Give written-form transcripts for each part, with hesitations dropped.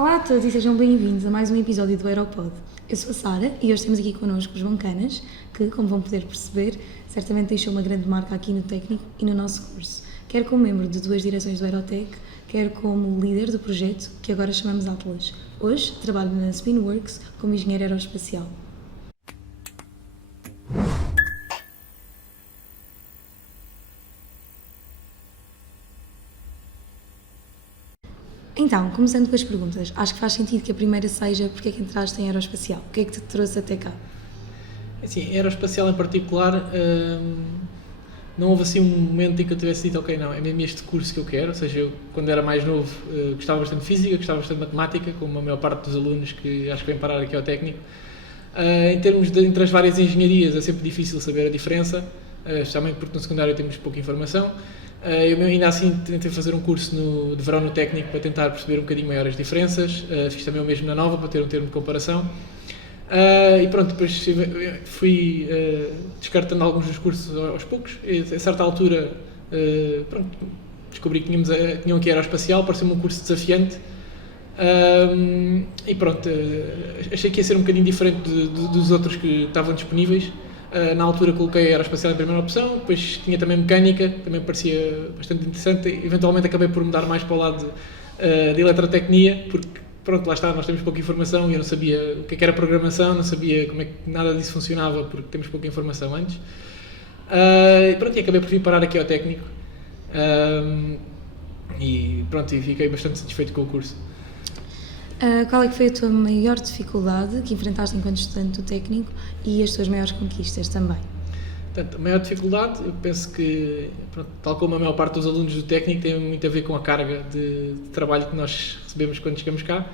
Olá a todos e sejam bem-vindos a mais um episódio do Aeropod. Eu sou a Sara e hoje temos aqui connosco o João Canas, que, como vão poder perceber, certamente deixou uma grande marca aqui no técnico e no nosso curso, quer como membro de duas direções do Aerotech, quer como líder do projeto que agora chamamos Atlas. Hoje trabalho na Spinworks como engenheiro aeroespacial. Então, começando com as perguntas, acho que faz sentido que a primeira seja porque é que entraste em aeroespacial? O que é que te trouxe até cá? Assim, aeroespacial em particular, não houve assim um momento em que eu tivesse dito, ok, não, é mesmo este curso que eu quero, ou seja, eu quando era mais novo gostava bastante de física, gostava bastante de matemática, como a maior parte dos alunos que acho que vêm parar aqui ao técnico. Em termos de entre as várias engenharias é sempre difícil saber a diferença, especialmente porque no secundário temos pouca informação. Eu ainda assim tentei fazer um curso de verão no técnico para tentar perceber um bocadinho maior as diferenças, fiz também o mesmo na Nova para ter um termo de comparação. E pronto, depois fui descartando alguns dos cursos aos poucos e a certa altura pronto, descobri que tinham aqui aeroespacial, pareceu-me um curso desafiante e pronto, achei que ia ser um bocadinho diferente dos outros que estavam disponíveis. Na altura coloquei aeroespacial em primeira opção, depois tinha também mecânica, também parecia bastante interessante, eventualmente acabei por mudar mais para o lado de eletrotecnia, porque pronto, lá está, nós temos pouca informação e eu não sabia o que era programação, não sabia como é que nada disso funcionava porque temos pouca informação antes. E pronto, e acabei por vir parar aqui ao técnico e pronto, e fiquei bastante satisfeito com o curso. Qual é que foi a tua maior dificuldade que enfrentaste enquanto estudante do técnico e as tuas maiores conquistas também? Portanto, a maior dificuldade, eu penso que, pronto, tal como a maior parte dos alunos do técnico, tem muito a ver com a carga de trabalho que nós recebemos quando chegamos cá.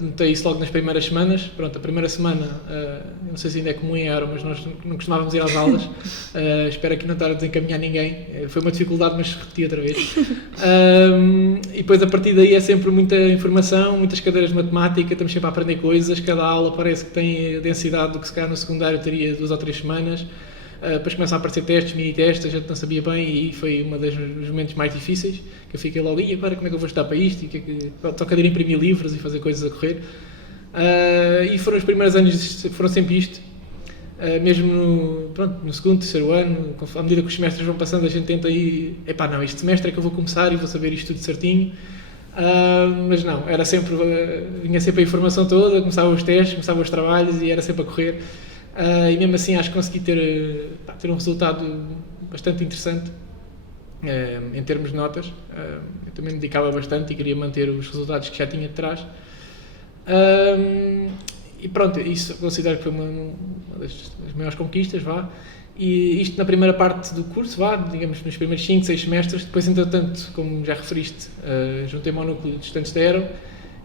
Notei isso logo nas primeiras semanas. Pronto, a primeira semana, não sei se ainda é comum em Aero, mas nós não costumávamos ir às aulas. Espero aqui não estar a desencaminhar ninguém. Foi uma dificuldade, mas repeti outra vez. E depois, a partir daí, é sempre muita informação, muitas cadeiras de matemática, estamos sempre a aprender coisas. Cada aula parece que tem a densidade do que se calhar no secundário teria 2 ou 3 semanas. Depois começam a aparecer testes, mini-testes, a gente não sabia bem e foi um dos momentos mais difíceis, que eu fiquei logo, e agora como é que eu vou estudar para isto? Toca de ir imprimir livros e fazer coisas a correr. E foram os primeiros anos, foram sempre isto. Mesmo no segundo, terceiro ano, à medida que os semestres vão passando, a gente tenta ir, não, este semestre é que eu vou começar e vou saber isto tudo certinho. Mas não, era sempre, vinha sempre a informação toda, começava os testes, começava os trabalhos e era sempre a correr. E mesmo assim acho que consegui ter um resultado bastante interessante em termos de notas. Eu também me dedicava bastante e queria manter os resultados que já tinha de trás. E pronto, isso considero que foi uma das maiores conquistas, vá. E isto na primeira parte do curso, vá, digamos nos primeiros 5, 6 semestres. Depois, entretanto, como já referiste, juntei-me ao núcleo de estudantes da Aero.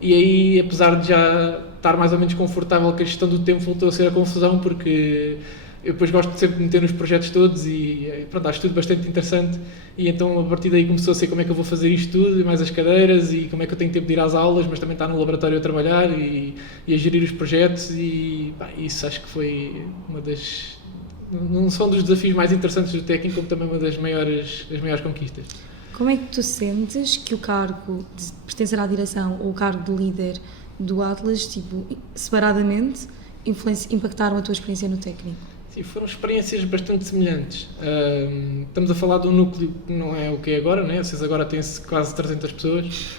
E aí, apesar de já estar mais ou menos confortável com a gestão do tempo, voltou a ser a confusão, porque eu depois gosto de sempre de meter nos projetos todos e pronto, acho tudo bastante interessante. E então, a partir daí começou a ser como é que eu vou fazer isto tudo, e mais as cadeiras, e como é que eu tenho tempo de ir às aulas, mas também estar no laboratório a trabalhar e a gerir os projetos. E isso acho que foi uma das... não só um dos desafios mais interessantes do técnico, como também uma das maiores conquistas. Como é que tu sentes que o cargo de pertencer à direção ou o cargo de líder do Atlas, tipo, separadamente, impactaram a tua experiência no técnico? Sim, foram experiências bastante semelhantes. Estamos a falar de um núcleo que não é o que é agora, né? Vocês agora têm quase 300 pessoas.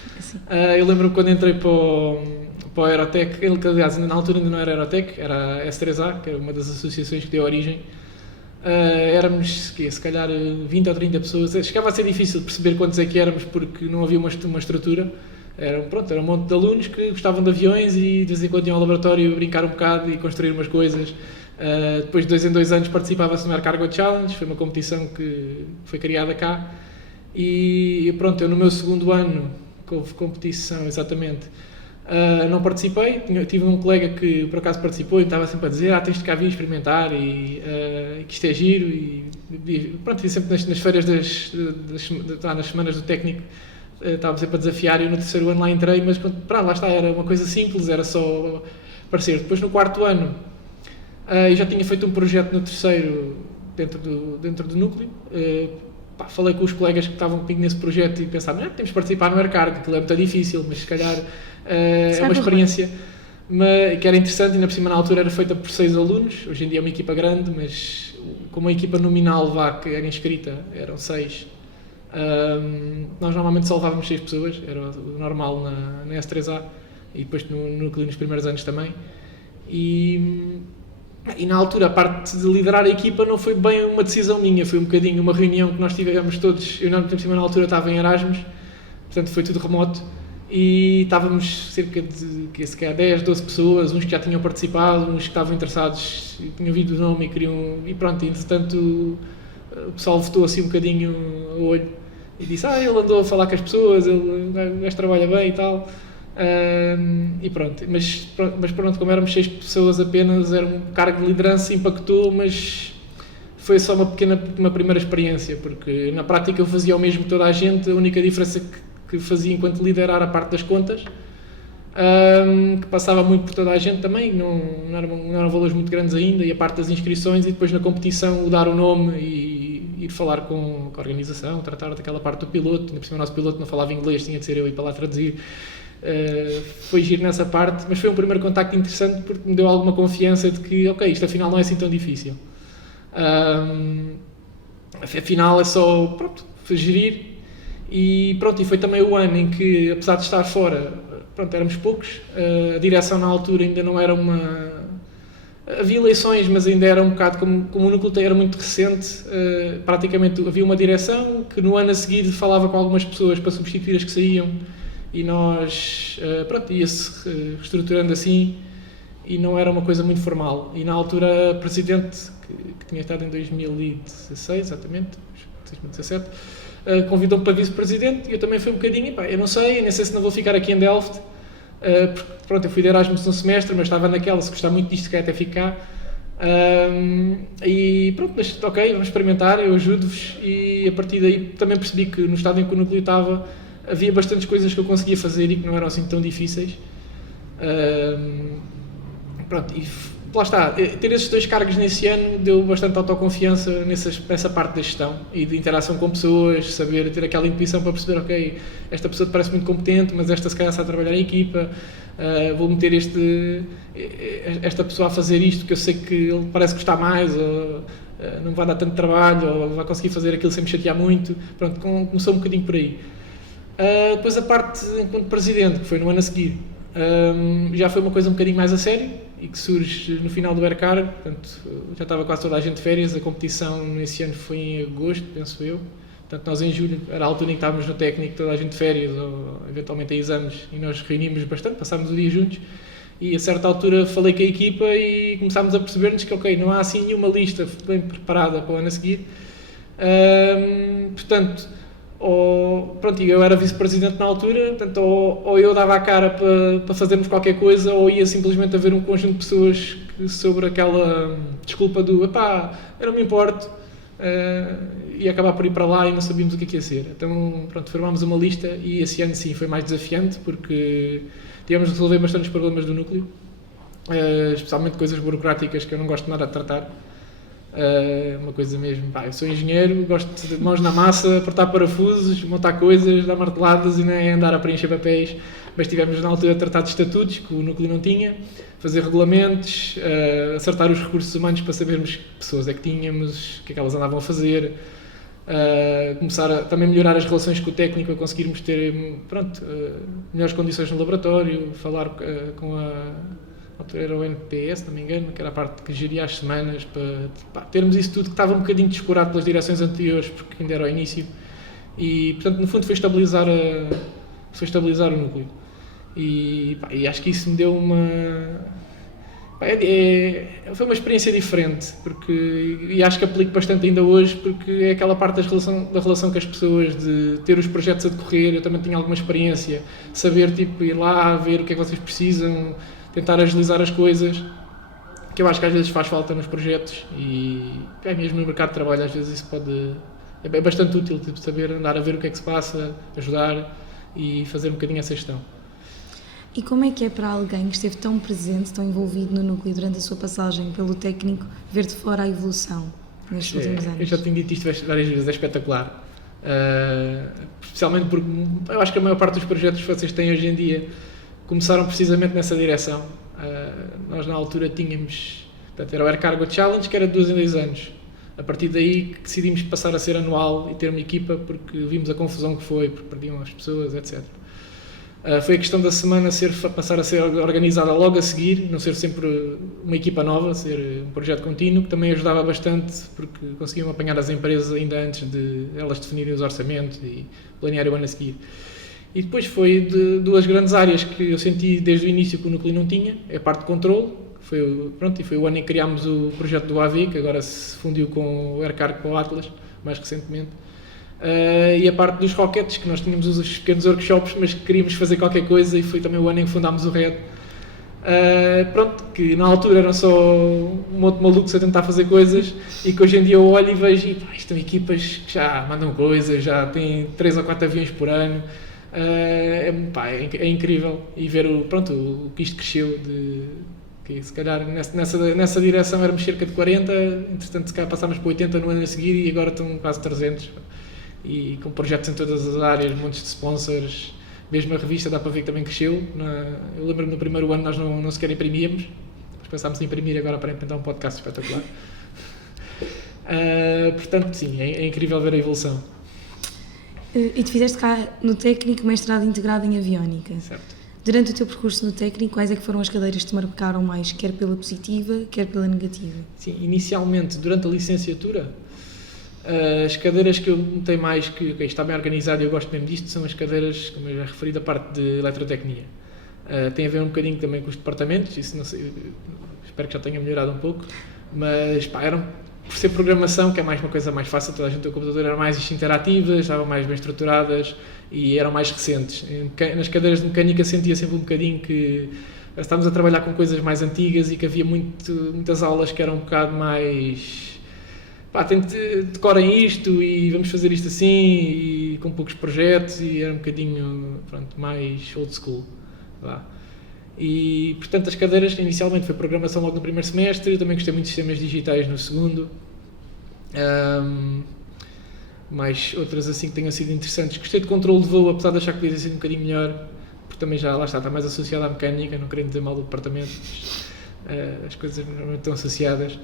Eu lembro-me quando entrei para o Aerotech, que aliás na altura ainda não era Aerotech, era a S3A, que era uma das associações que deu origem. Éramos, se calhar, 20 ou 30 pessoas. Chegava a ser difícil perceber quantos é que éramos porque não havia uma estrutura. Era um monte de alunos que gostavam de aviões e de vez em quando iam ao laboratório brincar um bocado e construir umas coisas. Depois de 2 em 2 anos participava-se no Air Cargo Challenge, foi uma competição que foi criada cá. E pronto, eu no meu segundo ano, que houve competição exatamente, não participei. Tive um colega que por acaso participou e estava sempre a dizer tens de cá vir experimentar e que isto é giro e pronto, sempre nas feiras nas semanas do técnico estava sempre a desafiar e eu no terceiro ano lá entrei, mas lá está, era uma coisa simples, era só aparecer. Depois no quarto ano eu já tinha feito um projeto no terceiro dentro do núcleo. Falei com os colegas que estavam comigo nesse projeto e pensava, temos de participar no Air Cargo, aquilo é muito difícil, mas se calhar É uma experiência que era interessante, e ainda por cima na altura era feita por 6 alunos, hoje em dia é uma equipa grande, mas como a equipa nominal que era inscrita eram 6, nós normalmente só levávamos 6 pessoas, era o normal na S3A, e depois no núcleo nos primeiros anos também. E na altura a parte de liderar a equipa não foi bem uma decisão minha, foi um bocadinho uma reunião que nós tivemos todos. Eu por cima na altura estava em Erasmus, portanto foi tudo remoto, e estávamos cerca de se calhar 10, 12 pessoas, uns que já tinham participado, uns que estavam interessados, tinham ouvido o nome e queriam, e pronto, entretanto o pessoal votou assim um bocadinho o olho e disse, ele andou a falar com as pessoas, o gajo trabalha bem e tal. E pronto, mas pronto, como éramos 6 pessoas apenas, era um cargo de liderança, impactou, mas foi só uma primeira experiência, porque na prática eu fazia o mesmo que toda a gente, a única diferença que fazia enquanto líder era a parte das contas, que passava muito por toda a gente também, não eram valores muito grandes ainda, e a parte das inscrições, e depois na competição dar o nome e ir falar com a organização, tratar daquela parte do piloto. Ainda por cima o nosso piloto não falava inglês, tinha de ser eu ir para lá traduzir. Foi giro nessa parte, mas foi um primeiro contacto interessante porque me deu alguma confiança de que, ok, isto afinal não é assim tão difícil. Afinal é só, pronto, gerir. E pronto, e foi também o ano em que, apesar de estar fora, pronto, éramos poucos, a direção na altura ainda não era havia eleições, mas ainda era um bocado, como o núcleo era muito recente, praticamente havia uma direção que no ano a seguir falava com algumas pessoas para substituir as que saíam, e nós, pronto, ia-se reestruturando assim, e não era uma coisa muito formal. E na altura, a presidente, que tinha estado em 2016, exatamente, 2017, convidou-me para vice-presidente, e eu também fui um bocadinho, eu não sei, nem sei se não vou ficar aqui em Delft, porque pronto, eu fui de Erasmus um semestre, mas estava naquela, se gostar muito disto, que até ficar. E pronto, mas ok, vamos experimentar, eu ajudo-vos, e a partir daí também percebi que no estado em que o núcleo estava, havia bastantes coisas que eu conseguia fazer e que não eram assim tão difíceis. Pronto, e lá está, ter esses 2 cargos nesse ano deu bastante autoconfiança nessa parte da gestão e de interação com pessoas, saber ter aquela intuição para perceber, ok, esta pessoa parece muito competente, mas esta se calhar sabe trabalhar em equipa, vou meter esta pessoa a fazer isto que eu sei que ele parece gostar mais, ou não vai dar tanto trabalho, ou vai conseguir fazer aquilo sem me chatear muito. Pronto, começou um bocadinho por aí. Depois a parte enquanto presidente, que foi no ano a seguir, já foi uma coisa um bocadinho mais a sério, e que surge no final do Aircar. Portanto, já estava quase toda a gente de férias, a competição nesse ano foi em agosto, penso eu. Portanto, nós em julho, era a altura em que estávamos no técnico, toda a gente de férias, ou eventualmente em exames, e nós reunimos bastante, passámos o dia juntos, e a certa altura falei com a equipa e começámos a perceber-nos que, ok, não há assim nenhuma lista bem preparada para o ano a seguir. Portanto, pronto, eu era vice-presidente na altura, portanto, ou eu dava a cara para fazermos qualquer coisa, ou ia simplesmente haver um conjunto de pessoas que, sobre aquela desculpa do epá, eu não me importo, ia acabar por ir para lá e não sabíamos o que ia ser. Então, pronto, formámos uma lista, e esse ano sim foi mais desafiante, porque tivemos de resolver bastantes problemas do núcleo, especialmente coisas burocráticas que eu não gosto nada de tratar. Uma coisa mesmo, eu sou engenheiro, gosto de mãos na massa, apertar parafusos, montar coisas, dar marteladas e nem andar a preencher papéis, mas tivemos na altura a tratar de estatutos que o núcleo não tinha, fazer regulamentos, acertar os recursos humanos para sabermos que pessoas é que tínhamos, o que é que elas andavam a fazer, começar a também melhorar as relações com o técnico, a conseguirmos ter melhores condições no laboratório, falar com era o NPS, se não me engano, que era a parte que geria as semanas, para termos isso tudo que estava um bocadinho descurado pelas direções anteriores, porque ainda era o início, e portanto no fundo foi estabilizar o núcleo, e acho que isso me deu foi uma experiência diferente, e acho que aplico bastante ainda hoje, porque é aquela parte da relação com as pessoas, de ter os projetos a decorrer. Eu também tinha alguma experiência, saber ir lá, ver o que é que vocês precisam, tentar agilizar as coisas, que eu acho que às vezes faz falta nos projetos, e mesmo no mercado de trabalho às vezes isso é bastante útil, saber andar a ver o que é que se passa, ajudar e fazer um bocadinho essa gestão. E como é que é para alguém que esteve tão presente, tão envolvido no núcleo durante a sua passagem pelo técnico, ver de fora a evolução nestes últimos anos? Eu já tenho dito isto várias vezes, é espetacular. Especialmente porque eu acho que a maior parte dos projetos que vocês têm hoje em dia começaram precisamente nessa direção. Nós na altura tínhamos, portanto, era o Air Cargo Challenge, que era de 2 em 2 anos. A partir daí decidimos passar a ser anual e ter uma equipa, porque vimos a confusão que foi, porque perdiam as pessoas, etc. Foi a questão da semana passar a ser organizada logo a seguir, não ser sempre uma equipa nova, ser um projeto contínuo, que também ajudava bastante, porque conseguiam apanhar as empresas ainda antes de elas definirem os orçamentos e planear o ano a seguir. E depois foi de 2 grandes áreas que eu senti desde o início que o núcleo não tinha, é a parte de controle, e foi o ano em que criámos o projeto do AV, que agora se fundiu com o Air Cargo com o Atlas, mais recentemente. E a parte dos rockets, que nós tínhamos os pequenos workshops, mas que queríamos fazer qualquer coisa, e foi também o ano em que fundámos o Red. Que na altura eram só um monte de malucos a tentar fazer coisas, e que hoje em dia eu olho e vejo, estão equipas que já mandam coisas, já têm 3 ou 4 aviões por ano. É incrível, e ver o que isto cresceu, que se calhar nessa direção éramos cerca de 40, entretanto se calhar passámos para 80 no ano a seguir e agora estão quase 300, e com projetos em todas as áreas, montes de sponsors, mesmo a revista dá para ver que também cresceu. Eu lembro-me no primeiro ano nós não sequer imprimíamos, depois passámos a imprimir agora para implementar um podcast espetacular. Portanto sim, é incrível ver a evolução. E tu fizeste cá no técnico mestrado integrado em aviónica. Certo. Durante o teu percurso no técnico, quais é que foram as cadeiras que te marcaram mais, quer pela positiva, quer pela negativa? Sim, inicialmente, durante a licenciatura, as cadeiras que eu notei mais que está bem organizado e eu gosto mesmo disto são as cadeiras, como eu já referi, da parte de eletrotecnia. Tem a ver um bocadinho também com os departamentos, isso não sei, espero que já tenha melhorado um pouco, mas eram, por ser programação, que é mais uma coisa mais fácil, toda a gente do computador, eram mais interativas, estavam mais bem estruturadas e eram mais recentes. Nas cadeiras de mecânica sentia sempre um bocadinho que estávamos a trabalhar com coisas mais antigas e que havia muitas aulas que eram um bocado mais... decorem isto e vamos fazer isto assim, e com poucos projetos, e era um bocadinho mais old school. E, portanto, as cadeiras, inicialmente foi programação logo no primeiro semestre, eu também gostei muito de sistemas digitais no segundo. Mais outras assim que tenham sido interessantes. Gostei de controle de voo, apesar de achar que podia ter sido um bocadinho melhor, porque também já, lá está mais associado à mecânica, não querendo dizer mal do departamento, mas as coisas não estão associadas.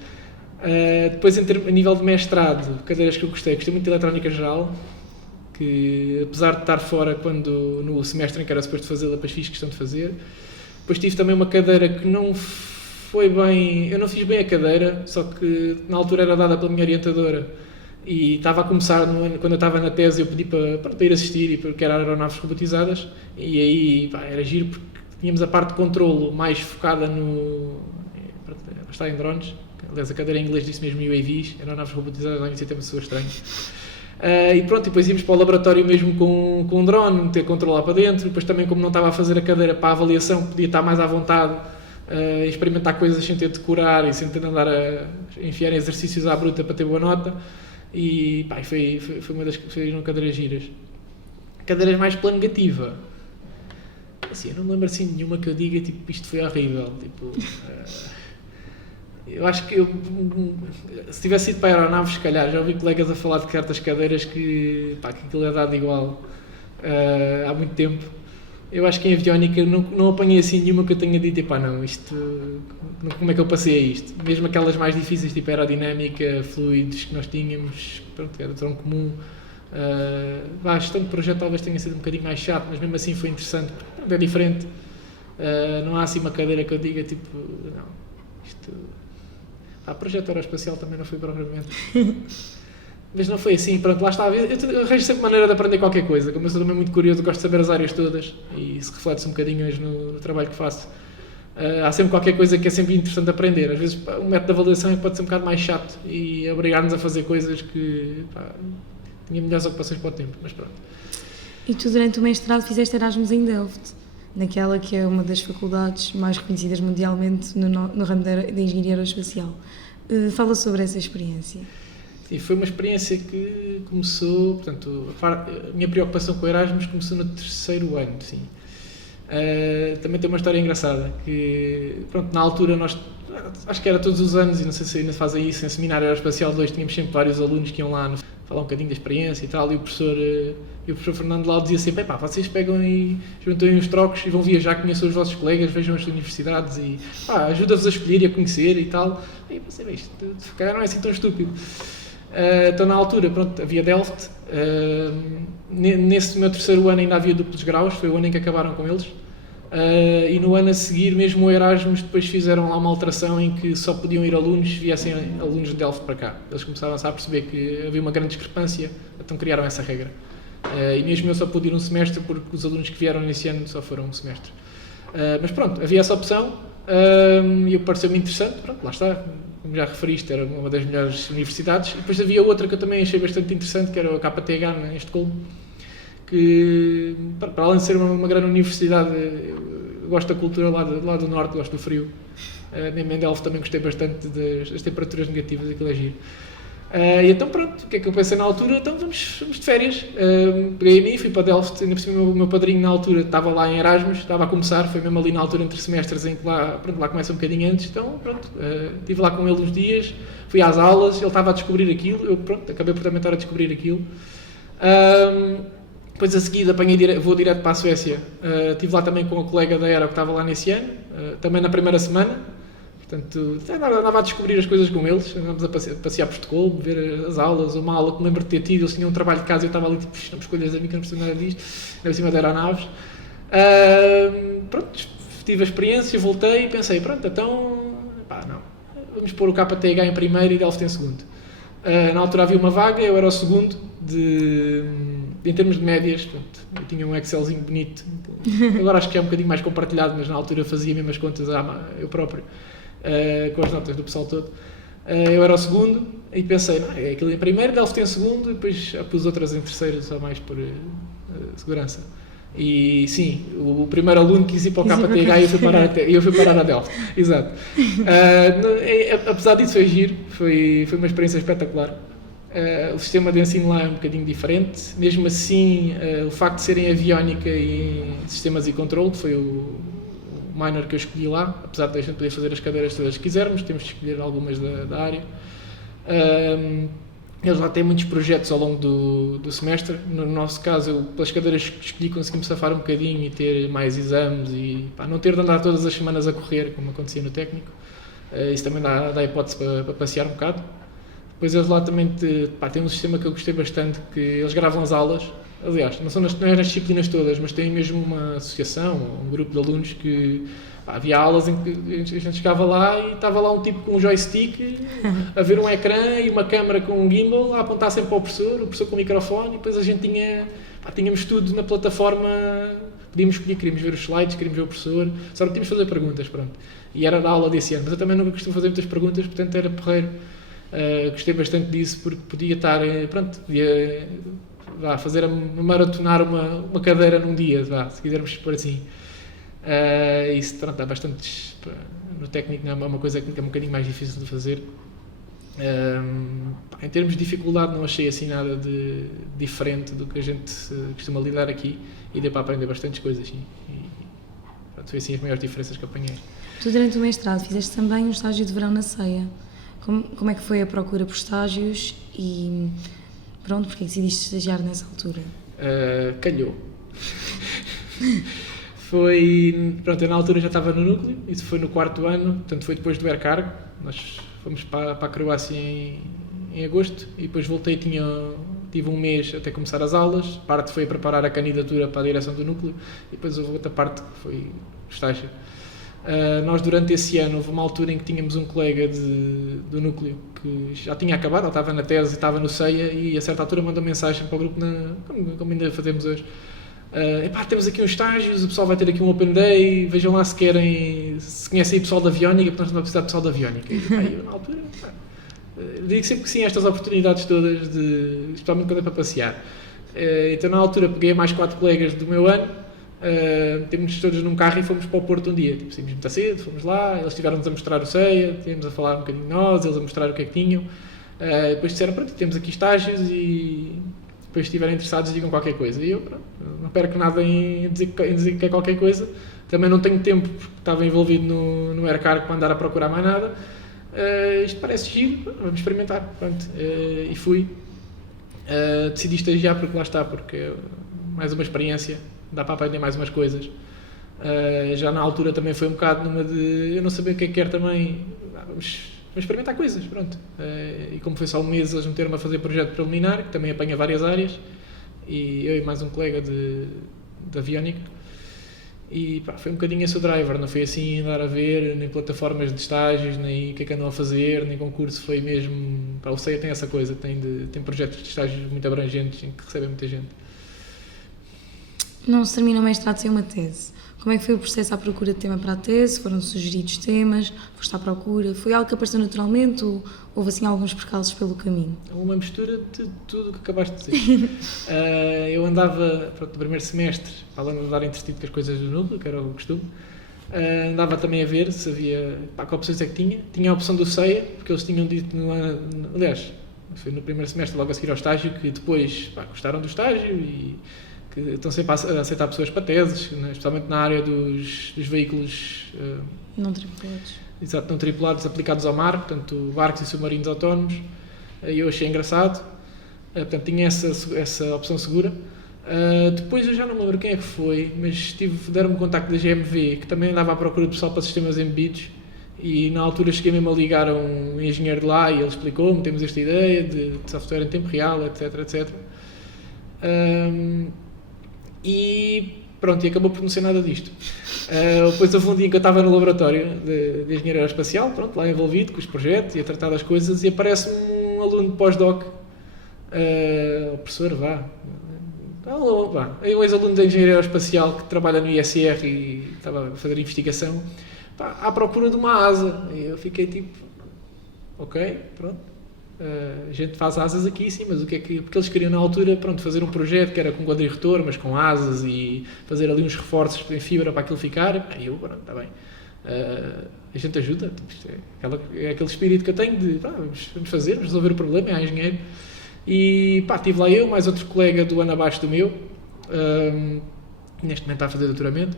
Depois, a nível de mestrado, cadeiras que eu gostei muito de eletrónica geral, que apesar de estar fora no semestre em que era suposto fazê-la, depois fiz questão de fazer. Depois tive também uma cadeira que não foi bem... Eu não fiz bem a cadeira, só que na altura era dada pela minha orientadora e estava a começar, quando eu estava na tese, eu pedi para ir assistir, porque era aeronaves robotizadas, e aí era giro, porque tínhamos a parte de controlo mais focada em drones. Aliás, a cadeira em inglês disse mesmo UAVs, aeronaves robotizadas, lá em tema soa estranho. E depois íamos para o laboratório mesmo com um drone, meter controle lá para dentro. Depois também, como não estava a fazer a cadeira para a avaliação, podia estar mais à vontade, experimentar coisas sem ter de decorar e sem ter de andar a enfiar exercícios à bruta para ter boa nota. E foi uma cadeiras giras. Cadeiras mais pela negativa. Assim, eu não me lembro assim nenhuma que eu diga, tipo, isto foi horrível. Tipo, eu acho que se tivesse ido para aeronaves, se calhar, já ouvi colegas a falar de certas cadeiras que aquilo é dado igual há muito tempo. Eu acho que em aviónica não apanhei assim nenhuma que eu tenha dito, como é que eu passei a isto? Mesmo aquelas mais difíceis, tipo aerodinâmica, fluidos que nós tínhamos, era tronco comum. A gestão de projeto talvez tenha sido um bocadinho mais chato, mas mesmo assim foi interessante, porque é diferente. Não há assim uma cadeira que eu diga, projeto aeroespacial também não foi propriamente. Mas não foi assim, lá está. Eu arranjo sempre maneira de aprender qualquer coisa. Como eu sou também muito curioso, gosto de saber as áreas todas e isso reflete-se um bocadinho hoje no trabalho que faço. Há sempre qualquer coisa que é sempre interessante aprender. Às vezes o método de avaliação pode ser um bocado mais chato e obrigar-nos a fazer coisas que tinha melhores ocupações para o tempo, mas pronto. E tu durante o mestrado fizeste Erasmus em Delft, naquela que é uma das faculdades mais reconhecidas mundialmente no ramo da engenharia aeroespacial. Fala sobre essa experiência. Sim, foi uma experiência que começou, portanto, a minha preocupação com o Erasmus começou no 3º ano, sim. Também tem uma história engraçada, que, na altura nós, acho que era todos os anos, e não sei se ainda fazem isso, em Seminário Aeroespacial 2 tínhamos sempre vários alunos que iam lá falar um bocadinho da experiência e tal, e o professor Fernando lá dizia sempre, pá, vocês pegam e juntam aí uns trocos e vão viajar, conheçam os vossos colegas, vejam as universidades e pá, ajuda-vos a escolher e a conhecer e tal. E eu pensei, isto se calhar não é assim tão estúpido. Então na altura, pronto, havia Delft, nesse meu terceiro ano ainda havia duplos graus, foi o ano em que acabaram com eles, e no ano a seguir, mesmo o Erasmus, depois fizeram lá uma alteração em que só podiam ir alunos, viessem alunos de Delft para cá. Eles começaram a perceber que havia uma grande discrepância, então criaram essa regra. E mesmo eu só pude ir um semestre porque os alunos que vieram nesse ano só foram um semestre. Mas pronto, havia essa opção e pareceu-me interessante, pronto, lá está. Como já referiste, era uma das melhores universidades. E depois havia outra que eu também achei bastante interessante, que era a KTH, em Estocolmo, que, para além de ser uma grande universidade, eu gosto da cultura lá do norte, gosto do frio. Em Delft também gostei bastante das temperaturas negativas, aquilo é giro. E então pronto, o que é que eu pensei na altura? Então vamos de férias. Peguei a mim, fui para Delft, ainda por cima o meu padrinho na altura estava lá em Erasmus, estava a começar, foi mesmo ali na altura entre semestres em que lá começa um bocadinho antes, então pronto, estive lá com ele uns dias, fui às aulas, ele estava a descobrir aquilo, eu pronto, acabei por também estar a descobrir aquilo. Depois a seguir vou direto para a Suécia, estive lá também com a colega da ERA que estava lá nesse ano, também na primeira semana. Portanto, andava a descobrir as coisas com eles, andávamos a passear por Estocolmo, ver as aulas, uma aula que me lembro de ter tido, eles tinham um trabalho de casa e eu estava ali, tipo, não me escolhas a mim que não percebo nada disto, na cima de aeronaves. Pronto, tive a experiência, voltei e pensei, pronto, então, pá, não, vamos pôr o KTH em primeiro e Delft em segundo. Na altura havia uma vaga, eu era o segundo, em termos de médias, pronto, eu tinha um Excelzinho bonito, agora acho que é um bocadinho mais compartilhado, mas na altura eu fazia mesmo as contas eu próprio. Com as notas do pessoal todo. Eu era o segundo e pensei, não, é aquilo em primeiro, Delft em segundo e depois pus outras em terceiro, só mais por segurança. E sim, o primeiro aluno quis ir para o KTH e eu fui parar a Delft. Exato. Apesar disso foi giro, foi uma experiência espetacular. O sistema de ensino lá é um bocadinho diferente, mesmo assim o facto de serem aviónica e sistemas e controle foi o minor que eu escolhi lá, apesar de a gente poder fazer as cadeiras todas que quisermos, temos de escolher algumas da área. Eles lá têm muitos projetos ao longo do semestre. No nosso caso, eu, pelas cadeiras que escolhi, consegui-me safar um bocadinho e ter mais exames e não ter de andar todas as semanas a correr, como acontecia no técnico. Isso também dá hipótese para passear um bocado. Depois eles lá também têm um sistema que eu gostei bastante, que eles gravam as aulas. Aliás, não é nas disciplinas todas, mas têm mesmo uma associação, um grupo de alunos que havia aulas em que a gente chegava lá e estava lá um tipo com um joystick a ver um ecrã e uma câmara com um gimbal a apontar sempre para o professor com o microfone e depois a gente tínhamos tudo na plataforma, podíamos escolher, queríamos ver os slides, queríamos ver o professor, só não tínhamos de fazer perguntas, pronto. E era da aula desse ano, mas eu também nunca costumo fazer muitas perguntas, portanto era porreiro. Gostei bastante disso porque podia estar, podia maratonar uma cadeira num dia, se quisermos por assim. Isso dá bastante. No técnico não é uma coisa que é um bocadinho mais difícil de fazer. Em termos de dificuldade, não achei assim nada de diferente do que a gente costuma lidar aqui e deu para aprender bastantes coisas. Foi assim as maiores diferenças que apanhei. Tu, durante o mestrado, fizeste também um estágio de verão na CEIA. Como é que foi a procura por estágios e pronto, porque decidiste estagiar nessa altura? Calhou. Pronto, eu na altura já estava no núcleo, isso foi no 4º ano, portanto foi depois do Aircargo. Nós fomos para a Croácia em agosto e depois voltei, tive um mês até começar as aulas, parte foi preparar a candidatura para a direção do núcleo e depois houve outra parte que foi o estágio. Nós durante esse ano houve uma altura em que tínhamos um colega do núcleo que já tinha acabado, ele estava na tese e estava no CEIA e a certa altura mandou mensagem para o grupo, como ainda fazemos hoje, temos aqui uns estágios, o pessoal vai ter aqui um Open Day, vejam lá se conhecem aí pessoal da aviónica, porque nós não precisamos de pessoal da aviónica. E eu na altura digo sempre que sim a estas oportunidades todas, especialmente quando é para passear. Então na altura peguei mais 4 colegas do meu ano, temos todos num carro e fomos para o Porto um dia, saímos muito cedo, fomos lá, eles tiveram-nos a mostrar o CEIA, tínhamos a falar um bocadinho de nós, eles a mostrar o que é que tinham, depois disseram, pronto, temos aqui estágios e depois se estiverem interessados digam qualquer coisa, e eu não perco nada em dizer que é qualquer coisa, também não tenho tempo porque estava envolvido no Aircargo para andar a procurar mais nada, isto parece giro, vamos experimentar, pronto, e fui. Decidi estagiar porque lá está, porque é mais uma experiência, dá para aprender mais umas coisas. Já na altura também foi um bocado numa de eu não sabia o que é que quero também, vamos experimentar coisas, pronto. E como foi só um mês, eles meteram-me a fazer projeto preliminar, que também apanha várias áreas, e eu e mais um colega de aviónica, e pá, foi um bocadinho esse o driver, não foi assim andar a ver, nem plataformas de estágios, nem o que é que andam a fazer, nem concurso, foi mesmo, pá, o CEIA tem essa coisa, tem projetos de estágios muito abrangentes em que recebem muita gente. Não se termina o mestrado sem uma tese. Como é que foi o processo à procura de tema para a tese? Foram sugeridos temas? Foste à procura? Foi algo que apareceu naturalmente ou houve assim alguns percalços pelo caminho? Uma mistura de tudo o que acabaste de dizer. Eu andava, pronto, no primeiro semestre, além de andar entretido com as coisas do núcleo, que era o costume, andava também a ver se havia, pá, que opções é que tinha. Tinha a opção do CEIA, porque eles tinham dito, aliás, foi no primeiro semestre, logo a seguir ao estágio, que depois, pá, gostaram do estágio e que estão sempre a aceitar pessoas para teses, né, especialmente na área dos veículos não tripulados. Exato, não tripulados aplicados ao mar, portanto barcos e submarinos autónomos. Eu achei engraçado, portanto tinha essa opção segura. Depois eu já não me lembro quem é que foi, mas deram-me o contacto da GMV, que também andava à procura de pessoal para sistemas embebidos, e na altura cheguei mesmo a ligar a um engenheiro de lá e ele explicou-me, temos esta ideia de software em tempo real, etc, etc. E pronto, e acabou por não ser nada disto. Depois houve um dia em que eu estava no laboratório de engenharia aeroespacial, pronto, lá envolvido com os projetos e a tratar das coisas, e aparece um aluno de pós-doc, o professor, um ex-aluno de engenharia aeroespacial que trabalha no ISR e estava a fazer investigação, à procura de uma asa. E eu fiquei tipo, ok, pronto. A gente faz asas aqui, sim, mas o que é que... Porque eles queriam na altura, pronto, fazer um projeto que era com quadrirotor, mas com asas e fazer ali uns reforços em fibra para aquilo ficar. Aí eu, pronto, está bem. A gente ajuda. É aquele espírito que eu tenho de, vamos fazer, vamos resolver o problema, é engenheiro. E, estive lá eu, mais outro colega do ano abaixo do meu, neste momento está a fazer doutoramento.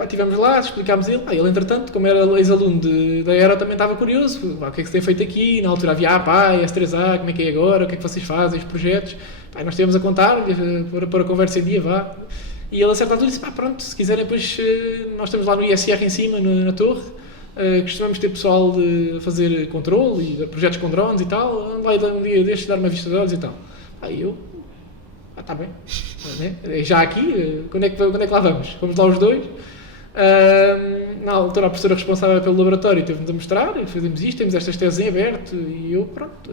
Estivemos lá, explicámos ele. Ele, entretanto, como era ex-aluno da Aero, também estava curioso. O que é que se tem feito aqui? Na altura havia APA, S3A, como é que é agora? O que é que vocês fazem, os projetos? Nós estivemos a contar, para a conversa em dia, E ele, a certa altura, disse: pronto, se quiserem, depois nós estamos lá no ISR em cima, na torre. Costumamos ter pessoal de fazer controle e projetos com drones e tal. Lá um dia deixa dar uma vista de olhos e tal. Eu... está bem, já aqui, quando é que lá vamos? Vamos lá os dois. Na altura a professora responsável pelo laboratório teve-nos a mostrar, fazemos isto, temos estas teses em aberto, e eu, pronto,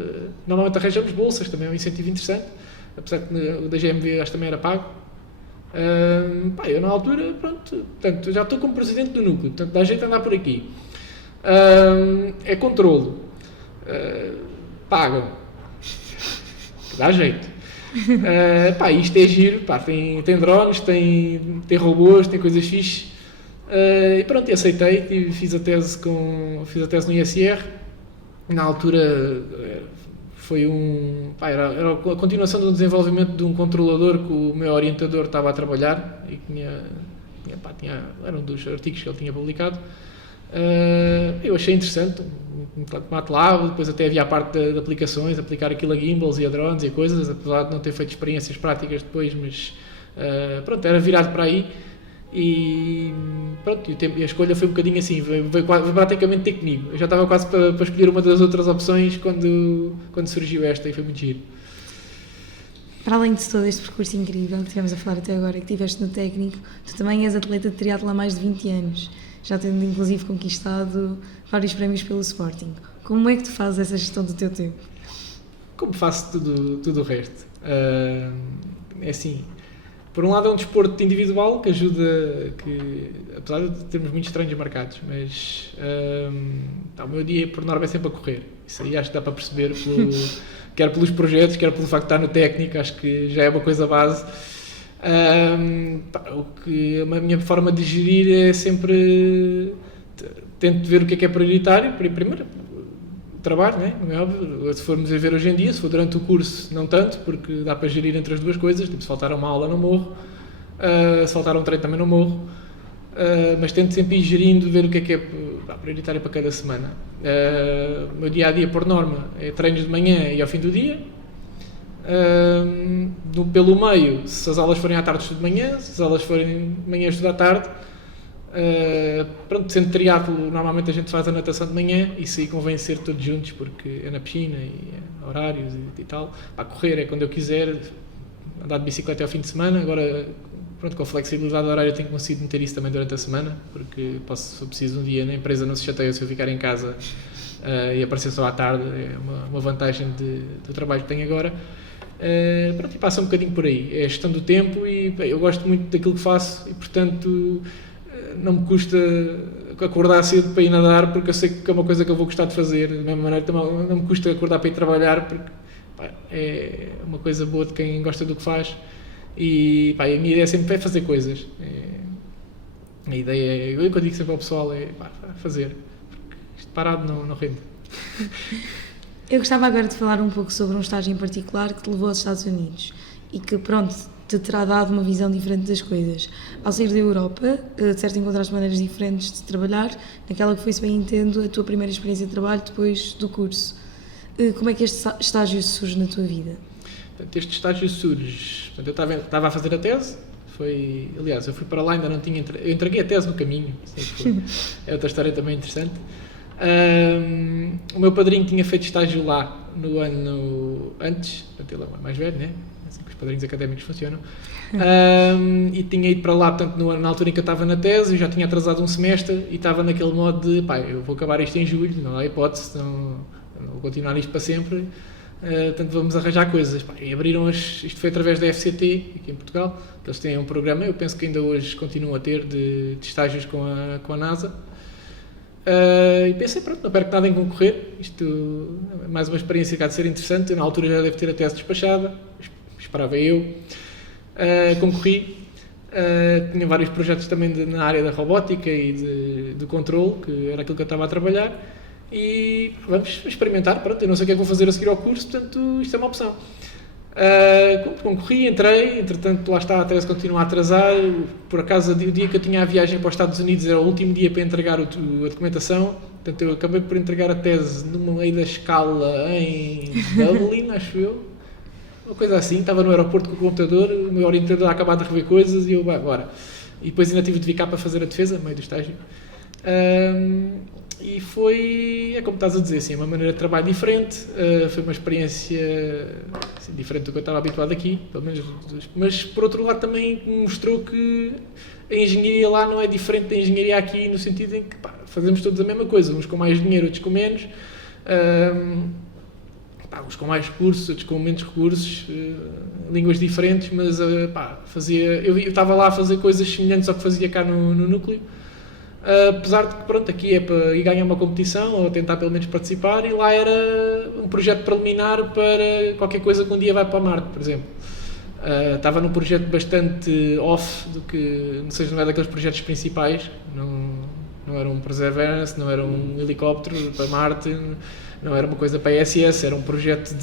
normalmente arranjamos bolsas, também é um incentivo interessante, apesar que o da GMV acho que também era pago. Eu na altura, pronto, portanto, já estou como presidente do núcleo, portanto dá jeito a andar por aqui. É controlo, pagam, dá jeito. Isto é giro, tem drones, tem robôs, tem coisas fixe. E pronto, aceitei e fiz a tese no ISR. Na altura foi era a continuação do desenvolvimento de um controlador que o meu orientador estava a trabalhar e que era um dos artigos que ele tinha publicado. Eu achei interessante, MATLAB, depois até havia a parte de aplicações, aplicar aquilo a gimbals e a drones e coisas, apesar de não ter feito experiências práticas depois, mas era virado para aí. E pronto, e a escolha foi um bocadinho assim, veio praticamente ter comigo. Eu já estava quase para escolher uma das outras opções quando surgiu esta, e foi muito giro. Para além de todo este percurso incrível que estivemos a falar até agora, que tiveste no técnico, tu também és atleta de triatlo há mais de 20 anos, já tendo inclusive conquistado vários prémios pelo Sporting. Como é que tu fazes essa gestão do teu tempo? Como faço tudo o resto. É assim, por um lado é um desporto individual que ajuda, apesar de termos muitos treinos marcados, mas o meu dia por norma é sempre a correr. Isso aí acho que dá para perceber, quer pelos projetos, quer pelo facto de estar no técnico, acho que já é uma coisa base. A minha forma de gerir é sempre tento ver o que é prioritário. Primeiro, o trabalho, não é óbvio? Se formos a ver hoje em dia, se for durante o curso, não tanto, porque dá para gerir entre as duas coisas. Tipo, se faltar uma aula, não morro. Se faltar um treino, também não morro. Mas tento sempre ir gerindo, ver o que é prioritário para cada semana. O meu dia-a-dia, por norma, é treinos de manhã e ao fim do dia. Pelo meio, se as aulas forem à tarde, estudo de manhã, se as aulas forem de manhã, estudo à tarde. Pronto, sendo triatlo, normalmente a gente faz a natação de manhã, e isso aí convém ser todos juntos, porque é na piscina e é horários e tal. Para correr é quando eu quiser, andar de bicicleta é ao fim de semana. Agora, pronto, com a flexibilidade do horário eu tenho conseguido meter isso também durante a semana, porque se eu preciso um dia na empresa, não se chateia se eu ficar em casa e aparecer só à tarde. É uma vantagem do trabalho que tenho agora. Pronto, e passa um bocadinho por aí, é a gestão do tempo, e eu gosto muito daquilo que faço, e portanto não me custa acordar cedo para ir nadar, porque eu sei que é uma coisa que eu vou gostar de fazer. Da mesma maneira, também não me custa acordar para ir trabalhar, porque é uma coisa boa de quem gosta do que faz. E a minha ideia sempre é fazer coisas. A ideia é, eu digo sempre ao pessoal, é fazer, porque isto parado não rende. Eu gostava agora de falar um pouco sobre um estágio em particular que te levou aos Estados Unidos e que, pronto, te terá dado uma visão diferente das coisas. Ao sair da Europa, de certo encontraste maneiras diferentes de trabalhar, naquela que foi, se bem entendo, a tua primeira experiência de trabalho depois do curso. Como é que este estágio surge na tua vida? Este estágio surge... Eu estava a fazer a tese, aliás, eu fui para lá, ainda não tinha... Eu entreguei a tese no caminho, é outra história também interessante. O meu padrinho tinha feito estágio lá no ano antes, portanto ele é mais velho, né? Assim que os padrinhos académicos funcionam. E tinha ido para lá, portanto, na altura em que eu estava na tese, eu já tinha atrasado um semestre e estava naquele modo de, eu vou acabar isto em julho, não há hipótese, não vou continuar isto para sempre, portanto vamos arranjar coisas. E abriram isto foi através da FCT, aqui em Portugal, que eles têm um programa, eu penso que ainda hoje continuam a ter, de estágios com a NASA. E pensei, pronto, não perco nada em concorrer, isto é mais uma experiência que há de ser interessante. Eu na altura já devo ter a tese despachada, esperava eu. Concorri, tinha vários projetos também na área da robótica e do controle, que era aquilo que eu estava a trabalhar, e vamos experimentar. Pronto, eu não sei o que é que vou fazer a seguir ao curso, portanto isto é uma opção. Concorri, entrei, entretanto lá está, a tese continua a atrasar. Por acaso, o dia que eu tinha a viagem para os Estados Unidos era o último dia para entregar a documentação, portanto eu acabei por entregar a tese no meio da escala em Dublin, acho eu, uma coisa assim. Estava no aeroporto com o computador, o meu orientador a acabar de rever coisas e eu, bora. E depois ainda tive de vir cá para fazer a defesa, no meio do estágio. E é como estás a dizer, assim, uma maneira de trabalho diferente, foi uma experiência assim, diferente do que eu estava habituado aqui, pelo menos, mas por outro lado também mostrou que a engenharia lá não é diferente da engenharia aqui, no sentido em que fazemos todos a mesma coisa, uns com mais dinheiro, outros com menos, uns com mais recursos, outros com menos recursos, línguas diferentes, mas eu estava lá a fazer coisas semelhantes ao que fazia cá no núcleo. Apesar de que, pronto, aqui é para ir ganhar uma competição ou tentar pelo menos participar, e lá era um projeto preliminar para qualquer coisa que um dia vai para Marte, por exemplo. Estava num projeto bastante off, não é daqueles projetos principais, não era um Perseverance, não era um helicóptero para Marte, não era uma coisa para a ISS, era um projeto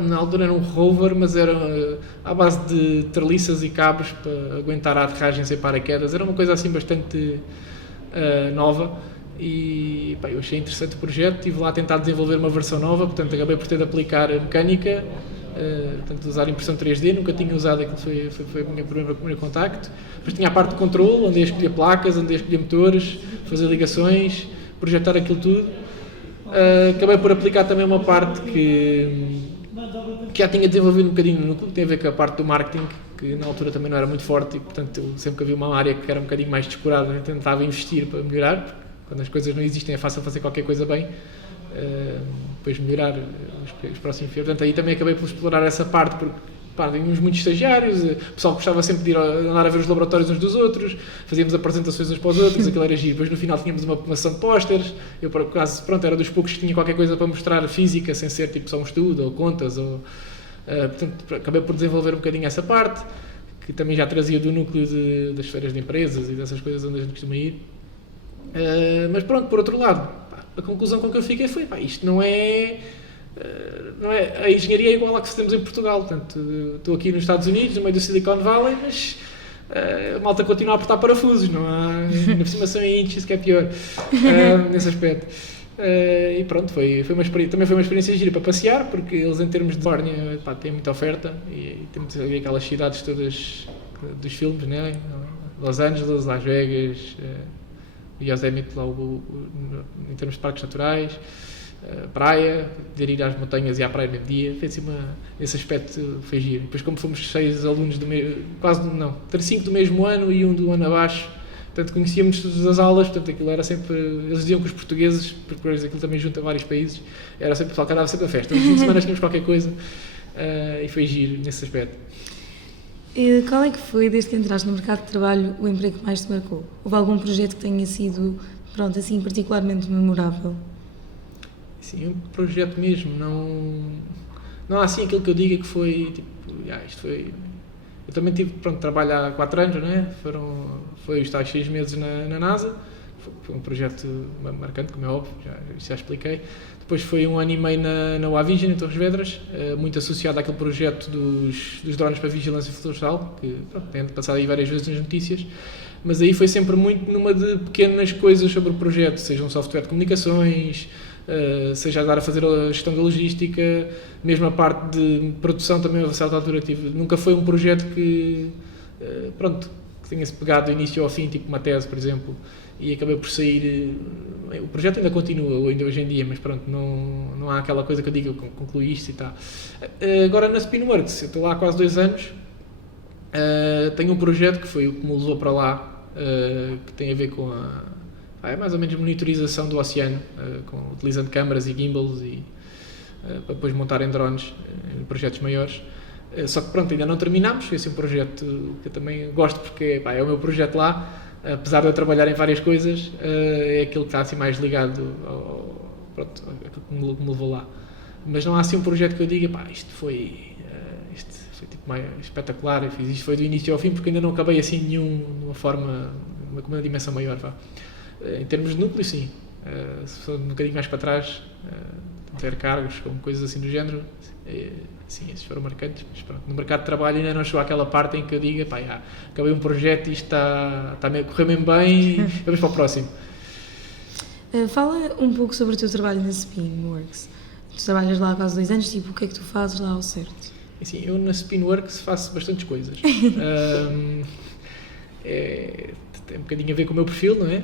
na altura era um rover, mas era à base de treliças e cabos para aguentar a aterragem sem paraquedas. Era uma coisa assim bastante nova, e eu achei interessante o projeto. Estive lá a tentar desenvolver uma versão nova, portanto acabei por ter de aplicar mecânica, portanto usar impressão 3D, nunca tinha usado, aquilo foi o meu primeiro contacto. Depois tinha a parte de controle, onde ia escolher placas, onde ia escolher motores, fazer ligações, projetar aquilo tudo. Acabei por aplicar também uma parte que já tinha desenvolvido um bocadinho no núcleo, que tem a ver com a parte do marketing, que na altura também não era muito forte, e portanto eu sempre que havia uma área que era um bocadinho mais descurada, eu tentava investir para melhorar, porque quando as coisas não existem é fácil fazer qualquer coisa bem, depois melhorar os próximos filhos. Portanto aí também acabei por explorar essa parte, porque tínhamos muitos estagiários, o pessoal gostava sempre de ir andar a ver os laboratórios uns dos outros, fazíamos apresentações uns para os outros, aquilo era giro. Depois no final tínhamos uma ação de pósteres, eu por acaso, era dos poucos que tinha qualquer coisa para mostrar física, sem ser tipo só um estudo ou contas, portanto acabei por desenvolver um bocadinho essa parte, que também já trazia do núcleo das feiras de empresas e dessas coisas onde a gente costuma ir. Mas pronto, por outro lado, a conclusão com que eu fiquei foi, isto não é a engenharia é igual à que fazemos em Portugal. Portanto, estou aqui nos Estados Unidos, no meio do Silicon Valley, mas a malta continua a apertar parafusos, não há, na por cima são inches, que é pior, nesse aspecto. E pronto, também foi uma experiência gira para passear, porque eles em termos de California, pá, têm muita oferta e temos ali aquelas cidades todas dos filmes, né? Los Angeles, Las Vegas, Yosemite, lá em termos de parques naturais, praia, poder ir às montanhas e à praia no mesmo dia, foi assim esse aspecto foi giro. Depois como fomos 6 alunos ter 5 do mesmo ano e 1 do ano abaixo, portanto conhecíamos todas as aulas, portanto aquilo era sempre, eles diziam que os portugueses, porque por exemplo aquilo também junta vários países, era sempre o pessoal que andava sempre a festa, nos fins de semana tínhamos qualquer coisa, e foi giro nesse aspecto. E qual é que foi, desde que entraste no mercado de trabalho, o emprego que mais te marcou? Houve algum projeto que tenha sido, pronto, assim, particularmente memorável? Sim, um projeto mesmo, não há assim aquilo que eu diga que foi, tipo, isto foi... Eu também tive, trabalho há 4 anos, né? Foi os tais 6 meses na NASA, foi um projeto marcante, como é óbvio, já expliquei. Depois foi 1 ano e meio na UAVision, em Torres Vedras, muito associado àquele projeto dos drones para vigilância florestal, que tem passado aí várias vezes nas notícias, mas aí foi sempre muito numa de pequenas coisas sobre o projeto, seja um software de comunicações, seja a dar a fazer a gestão da logística, mesmo a parte de produção também, a certa altura tive. Nunca foi um projeto que tenha-se pegado do início ao fim, tipo uma tese, por exemplo, e acabei por sair. O projeto ainda continua, ainda hoje em dia, mas pronto, não há aquela coisa que eu diga, eu concluí isto e tal. Agora na Spinworks, eu estou lá há quase 2 anos, tenho um projeto que foi o que me levou para lá, que tem a ver com é mais ou menos monitorização do oceano, utilizando câmaras e gimbals para depois montarem drones em projetos maiores. Só que pronto, ainda não terminámos, esse é um projeto que eu também gosto porque é o meu projeto lá, apesar de eu trabalhar em várias coisas, é aquilo que está assim mais ligado àquilo que me levou lá. Mas não há assim um projeto que eu diga, isto foi tipo mais espetacular, eu fiz isto foi do início ao fim, porque ainda não acabei assim nenhum de uma forma, com uma dimensão maior. Em termos de núcleo, sim. Se for um bocadinho mais para trás, ter cargos, como coisas assim do género, sim, esses foram marcantes. Mas pronto, no mercado de trabalho ainda não chegou àquela parte em que eu diga, acabei um projeto e isto está a correr mesmo bem, vamos para o próximo. Fala um pouco sobre o teu trabalho na Spinworks. Tu trabalhas lá há quase 2 anos, tipo, o que é que tu fazes lá ao certo? Assim, eu na Spinworks faço bastantes coisas. Tem um bocadinho a ver com o meu perfil, não é?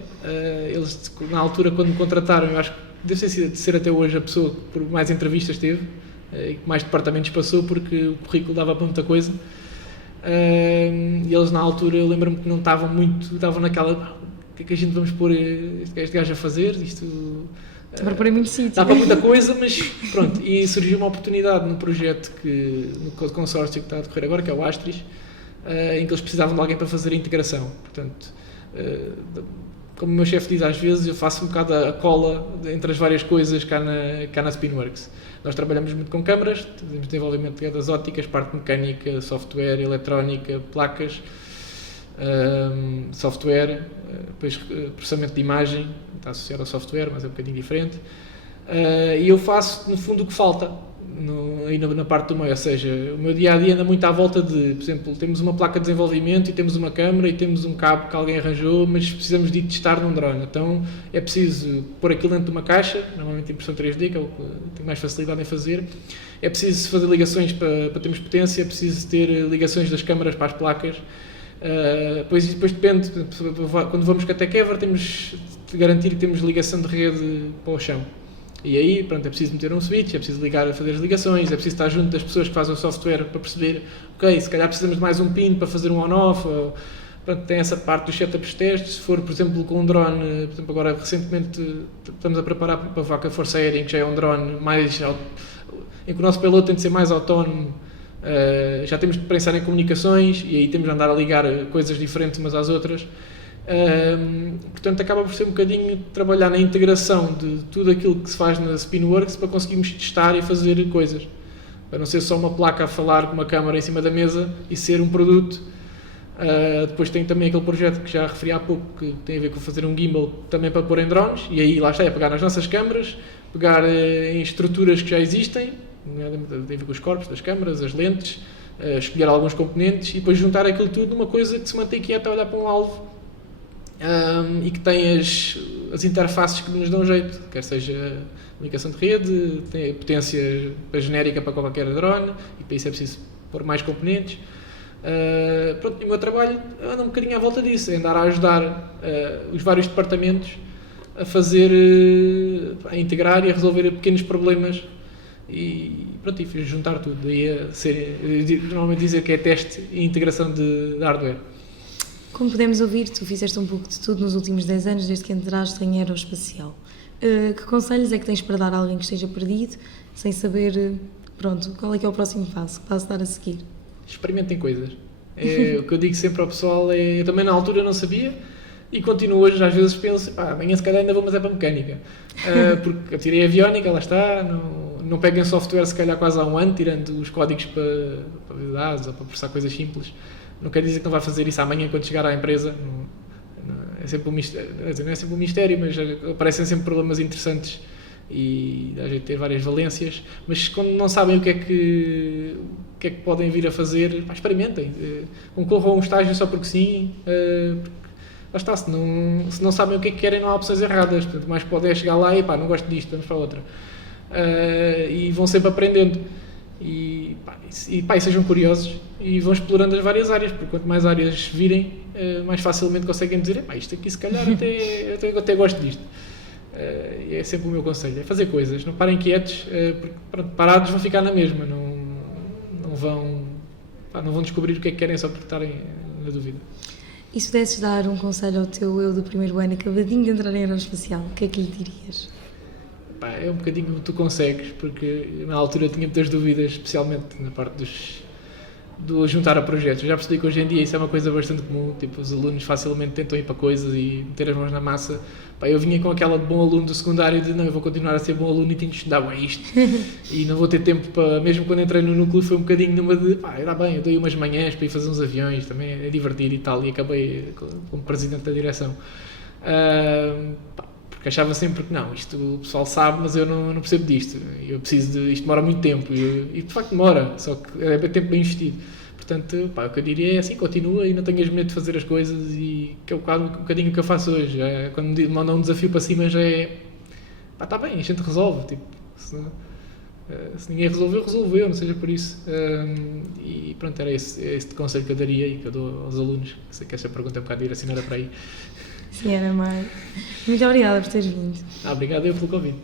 Eles, na altura, quando me contrataram, eu acho que deve ser até hoje a pessoa que por mais entrevistas teve e que mais departamentos passou, porque o currículo dava para muita coisa. E eles, na altura, eu lembro-me que não estavam naquela, o que é que a gente vamos pôr este gajo a fazer? Isto... Dá para pôr em muito sítio. Dá para muita coisa, mas pronto. E surgiu uma oportunidade no projeto no consórcio que está a decorrer agora, que é o Astris, em que eles precisavam de alguém para fazer a integração. Portanto, como o meu chefe diz às vezes, eu faço um bocado a cola entre as várias coisas cá na Spinworks. Nós trabalhamos muito com câmaras, temos desenvolvimento das ópticas, parte mecânica, software, eletrónica, placas, software, depois processamento de imagem, está associado ao software, mas é um bocadinho diferente. E eu faço, no fundo, o que falta aí na parte do meio, ou seja, o meu dia-a-dia anda muito à volta de, por exemplo, temos uma placa de desenvolvimento e temos uma câmara e temos um cabo que alguém arranjou, mas precisamos de testar num drone. Então é preciso pôr aquilo dentro de uma caixa, normalmente impressão 3D, que é o que tenho mais facilidade em fazer. É preciso fazer ligações para termos potência, é preciso ter ligações das câmaras para as placas. Depois depende, quando vamos com a TechEver temos de garantir que temos ligação de rede para o chão. E aí, pronto, é preciso meter um switch, é preciso fazer as ligações, é preciso estar junto das pessoas que fazem o software para perceber, ok, se calhar precisamos de mais um pin para fazer um on-off, pronto, tem essa parte dos setups testes. Se for, por exemplo, com um drone, por exemplo, agora recentemente estamos a preparar para voar com a Força Aérea, em que já é um drone em que o nosso piloto tem de ser mais autónomo, já temos de pensar em comunicações e aí temos de andar a ligar coisas diferentes umas às outras. Portanto, acaba por ser um bocadinho trabalhar na integração de tudo aquilo que se faz na Spinworks para conseguirmos testar e fazer coisas, para não ser só uma placa a falar com uma câmara em cima da mesa e ser um produto. Depois tem também aquele projeto que já referi há pouco, que tem a ver com fazer um gimbal também para pôr em drones, e aí lá está, é pegar nas nossas câmaras, pegar em estruturas que já existem, tem a ver com os corpos das câmaras, as lentes, escolher alguns componentes e depois juntar aquilo tudo numa coisa que se mantém quieta a olhar para um alvo. E que tem as interfaces que nos dão jeito, quer seja comunicação de rede, tem potência genérica para qualquer drone, e para isso é preciso pôr mais componentes. Pronto, e o meu trabalho anda um bocadinho à volta disso, é andar a ajudar os vários departamentos a fazer, a integrar e a resolver pequenos problemas e pronto, e juntar tudo, daí a ser, normalmente dizer que é teste e integração de hardware. Como podemos ouvir, tu fizeste um pouco de tudo nos últimos 10 anos, desde que entraste em aeroespacial. Que conselhos é que tens para dar a alguém que esteja perdido, sem saber, pronto, qual é que é o próximo passo, que passo dar a seguir? Experimentem coisas. O que eu digo sempre ao pessoal é, eu também na altura não sabia, e continuo hoje, às vezes penso, amanhã se calhar ainda vou, mas é para mecânica. Porque eu tirei aviónica, lá está, não peguem software se calhar quase há um ano, tirando os códigos para dados ou para processar coisas simples. Não quer dizer que não vai fazer isso amanhã quando chegar à empresa. É sempre um mistério, não é sempre um mistério, mas aparecem sempre problemas interessantes e dá jeito de ter várias valências. Mas quando não sabem o que é que podem vir a fazer, experimentem. Concorram a um estágio só porque sim. Lá está, se não sabem o que é que querem, não há opções erradas. Portanto, mais podem chegar lá e não gosto disto, vamos para outra. E vão sempre aprendendo. E sejam curiosos e vão explorando as várias áreas, porque quanto mais áreas virem, mais facilmente conseguem dizer, isto aqui se calhar até gosto disto. E é sempre o meu conselho, é fazer coisas, não parem quietos, porque pronto, parados vão ficar na mesma, não vão descobrir o que é que querem só porque estarem na dúvida. E se pudesses dar um conselho ao teu eu do primeiro ano, acabadinho de entrar em aeroespacial, o que é que lhe dirias? É um bocadinho o que tu consegues, porque na altura tinha muitas dúvidas, especialmente na parte do juntar a projetos. Eu já percebi que hoje em dia isso é uma coisa bastante comum, tipo, os alunos facilmente tentam ir para coisas e meter as mãos na massa. Eu vinha com aquela de bom aluno do secundário de não, eu vou continuar a ser bom aluno e tenho de estudar bem isto. E não vou ter tempo para, mesmo quando entrei no núcleo foi um bocadinho numa de, era bem, eu dei umas manhãs para ir fazer uns aviões, também é divertido e tal, e acabei como presidente da direção. Porque achava sempre que não, isto o pessoal sabe, mas eu não percebo disto, eu preciso isto demora muito tempo, e de facto demora, só que é tempo bem investido. Portanto, o que eu diria é assim, continua e não tenhas medo de fazer as coisas, e que é um bocadinho o que eu faço hoje. Quando me mandam um desafio para cima já é, está bem, a gente resolve, tipo, se ninguém resolveu, não seja por isso. E pronto, era esse conselho que eu daria e que eu dou aos alunos. Sei que esta pergunta é um bocado direcionada para aí. Sim, Ana Mar. Muito obrigada por teres vindo. Obrigado eu pelo convite.